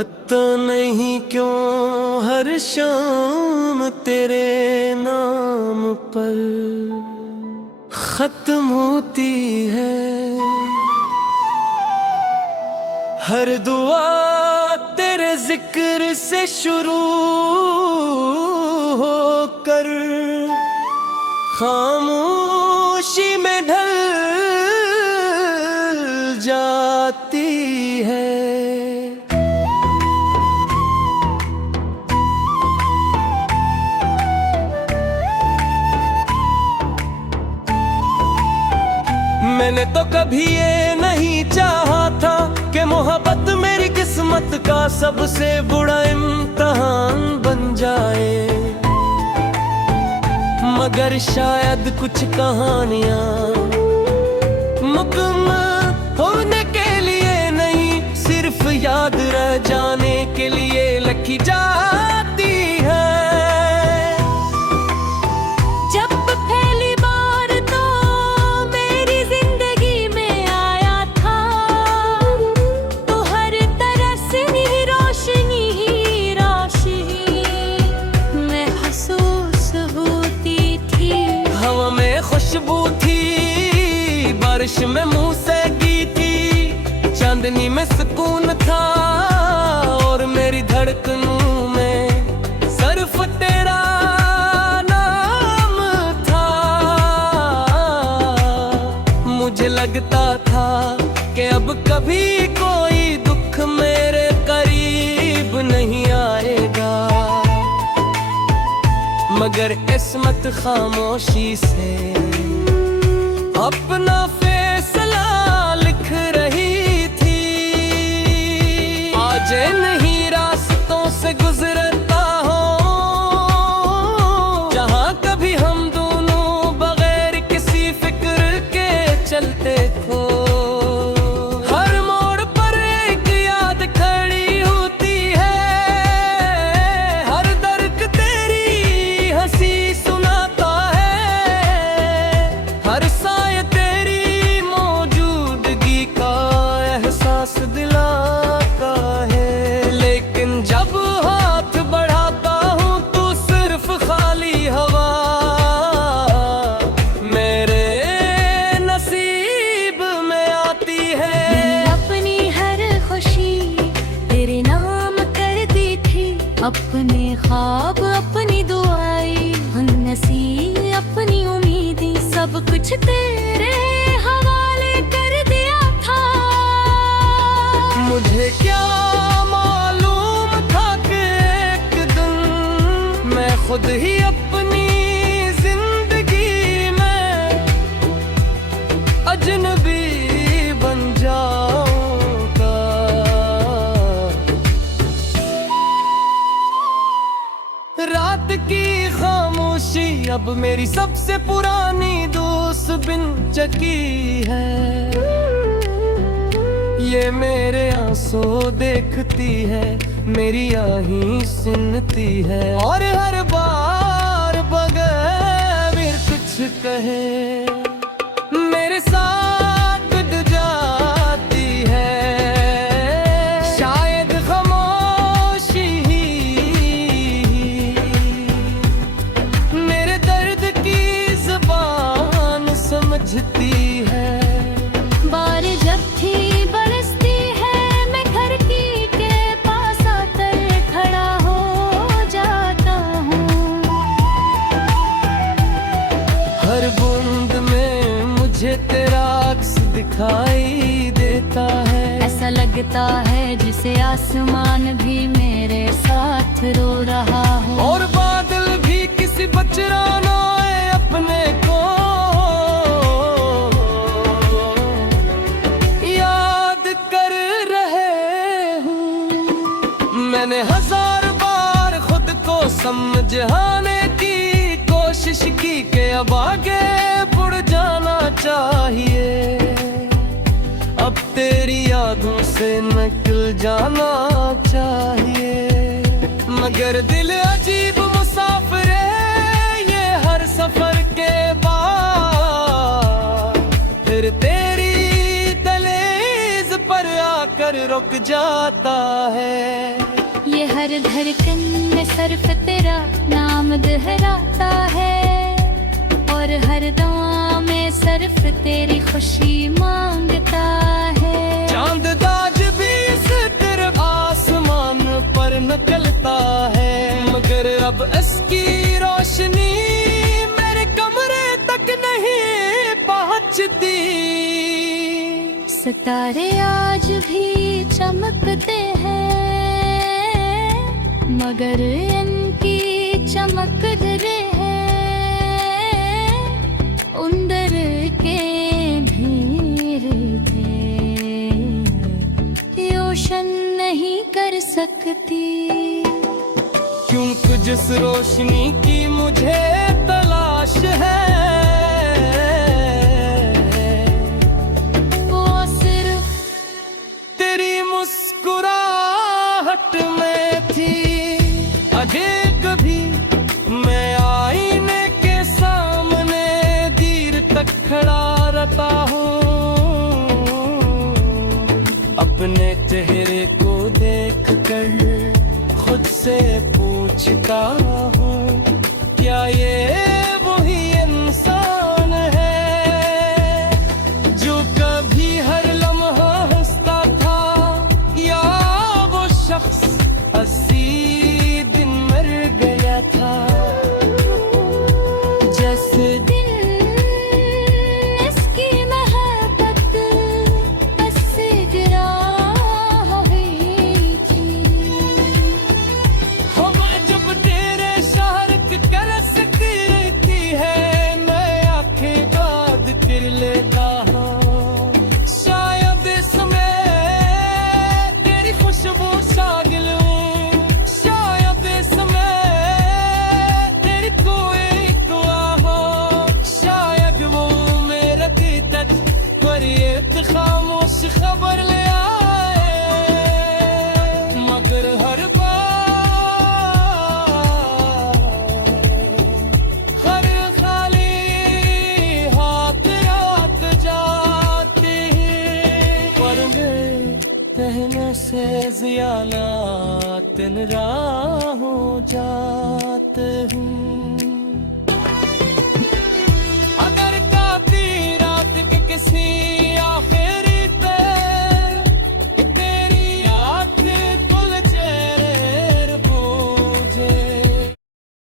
पता नहीं क्यों हर शाम तेरे नाम पर खत्म होती है हर दुआ तेरे जिक्र से शुरू होकर खामोशी में ढल जाती है। मैंने तो कभी ये नहीं चाहा था कि मोहब्बत मेरी किस्मत का सबसे बुरा इम्तिहान बन जाए, मगर शायद कुछ कहानियां मुकम्मल होने के लिए नहीं, सिर्फ याद रह जाने के लिए लिखी जाती है। जब पहली बार तो मेरी जिंदगी में आया था, तो हर तरह से रोशनी ही रोशनी महसूस होती थी। हवा में खुशबू थी, बारिश में मुंह सहगी थी, चांदनी में सुकून था और मेरी धड़कनों में सिर्फ तेरा नाम था। मुझे लगता था कि अब कभी कोई दुख मेरे करीब नहीं आएगा, मगर किस्मत खामोशी से अपना फैसला लिख रही थी। आज नहीं रास्तों से गुजरता हो जहां कभी हम दोनों बगैर किसी फिक्र के चलते थे। हर मोड़ पर एक याद खड़ी होती है, हर दर्द तेरी हंसी सुनाता है, हर साय तेरी मौजूदगी का एहसास दिलाता है। लेकिन जब हाथ बढ़ाता हूँ तो सिर्फ खाली हवा मेरे नसीब में आती है। मैंने अपनी हर खुशी तेरे नाम कर दी थी, अपने ख्वाब अपनी दुआएं नसीब अपनी उम्मीदें सब कुछ तेरे हवाले कर दिया था। मुझे क्या मालूम था कि एक दिन मैं खुद ही अपनी जिंदगी में अजनबी बन जाऊंगा। रात की खामोशी अब मेरी सबसे पुरानी दोस्त बिन चकी है। ये मेरे आंसू देखती है, मेरी आही सुनती है और हर बार बगैर कुछ कहे मेरे साथ डूब जाती है। शायद खामोशी ही मेरे दर्द की ज़बान समझती है। बारिश जब थी बरसती है, मैं घर के पास आकर खड़ा हो जाता हूँ। हर बूंद में मुझे तेरा अक्स दिखाई देता है। ऐसा लगता है जिसे आसमान भी मेरे साथ रो रहा हो, और बादल भी किसी बचराना अपने को याद कर रहे हूँ। मैंने 1000 बार खुद को समझाने की कोशिश की कि अब आगे बढ़ जाना चाहिए, अब तेरी यादों से निकल जाना चाहिए। मगर दिल अजीब मुसाफिर है, ये हर सफर के बाद फिर तेरी दहलीज पर आकर रुक जाता है। ये हर धड़कन में सिर्फ तेरा नाम दोहराता है, और हर दुआ में सिर्फ तेरी खुशी मांगता है। चांद ताज भी इस तरफ आसमान पर निकलता है, मगर अब इसकी रोशनी मेरे कमरे तक नहीं पहुंचती। सितारे आज भी चमकते हैं, मगर इनकी चमक धरे है उंदर के भीर थे, रोशन नहीं कर सकती। क्योंकि जिस रोशनी की मुझे तलाश है, वो सिर्फ तेरी मुस्कुराहट में थी। अजे कभी मैं आईने के सामने देर तक खड़ा रहता हूँ, अपने चेहरे को देख कर खुद से पूछता हूँ, क्या ये वही इंसान है जो कभी हर लम्हा हंसता था, या वो शख्स 80 दिन मर गया था। जिस दिन इसकी मोहब्बत बस गिरा हुई थी। हो जब तेरे शहरत करसती रहती है, मैं आंखें बाद कर लेता हूँ। शायद इसमें तेरी खुशबू शागिल हूँ, शायद इसमें तेरी कोई दुआ हो, शायद वो मेरा तक पर ये खामोश खबर ले आए। मगर हर हर खाली हाथ रात जाते हैं, पर मैं कहने से ज़ियाना दिन राह हो जा।